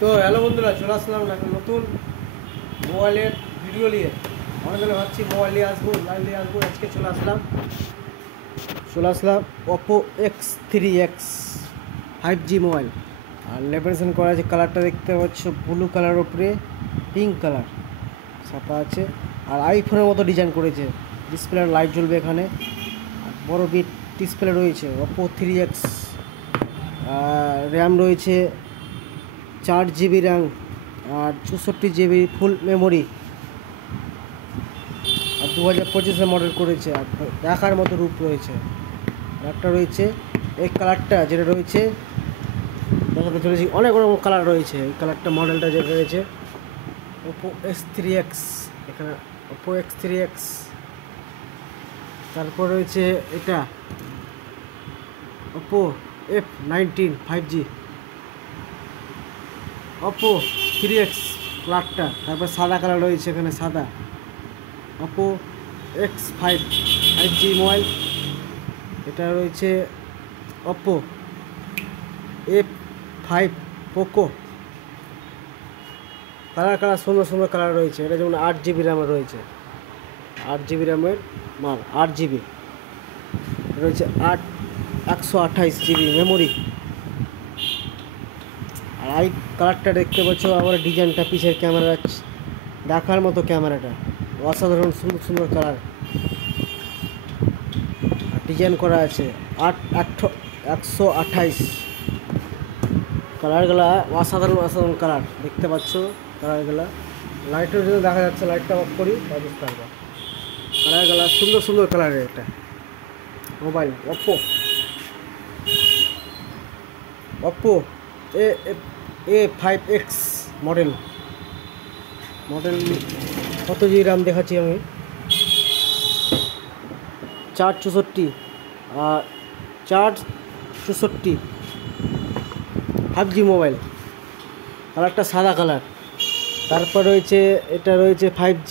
তো হ্যালো বন্ধুরা, চলে আসলাম একটা নতুন মোবাইলের ভিডিও নিয়ে। অনেক দিন ভাবছি মোবাইল নিয়ে আসবো, লাইভ নিয়ে আসবো। আজকে চলে আসলাম ওপো X3X 5G মোবাইল। আর লেমিনেশন করা আছে, কালারটা দেখতে পাচ্ছ ব্লু কালার ওপরে পিঙ্ক কালার ছাপা আছে। আর আইফোনের মতো ডিজাইন করেছে, ডিসপ্লে লাইট জ্বলবে এখানে। আর বড় বিট ডিসপ্লে রয়েছে। ওপো 3X র্যাম রয়েছে 4GB র্যাম আর 64GB ফুল মেমোরি। আর 2025 মডেল করেছে। আর দেখার মতো রূপ রয়েছে। একটা রয়েছে এই কালারটা, যেটা রয়েছে দেখাতে চলেছি। অনেক রকম কালার রয়েছে। এই কালারটা মডেলটা যেটা রয়েছে ওপো X3X, এখানে ওপো X3X। তারপর রয়েছে এটা Oppo F19 5G, Oppo 3X কালারটা। তারপর সাদা কালার রয়েছে এখানে, সাদা ওপো X5 5G মোবাইল। এটা রয়েছে ওপো F5 পোকো। কালার সুন্দর কালার রয়েছে। এটা যেমন 8GB র্যামের রয়েছে, 8GB র্যামের মাল, 8GB রয়েছে, 128GB মেমোরি। আর এই কালারটা দেখতে পাচ্ছ, আবার ডিজাইনটা পিছের ক্যামেরা দেখার মতো। ক্যামেরাটা অসাধারণ সুন্দর কালার ডিজাইন করা আছে। 128 কালারগুলা অসাধারণ কালার দেখতে পাচ্ছ। কালারগুলা লাইটের জন্য দেখা যাচ্ছে, লাইটটা অফ করি বুঝতে পারবো। কালারগুলা সুন্দর কালারের এটা মোবাইল। ওপো A5X মডেল কত জি র্যাম দেখাচ্ছি আমি, 464 আর 464 5G মোবাইল। কালারটা সাদা কালার। তারপর রয়েছে এটা রয়েছে 5G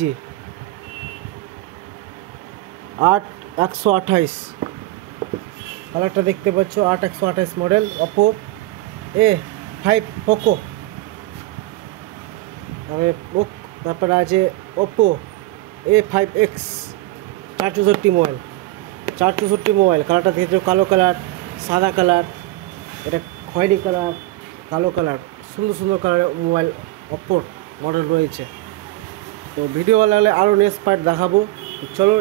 128 কালারটা দেখতে পাচ্ছ, 128 মডেল ওপো A5 পোকো। তারপরে আছে ওপো A5X 464 মোবাইল। কালারটা দেখেছো, কালো কালার, সাদা কালার, এটা খয়েরি কালার, কালো কালার। সুন্দর কালারের মোবাইল ওপোর মডেল রয়েছে। তো ভিডিও ভালো লাগলে আরও নেক্সট পার্ট দেখাবো। চলো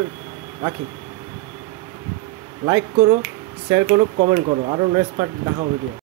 রাখি, লাইক করো, শেয়ার করো, কমেন্ট করো, আরও নেক্সট পার্ট দেখাবো ভিডিও।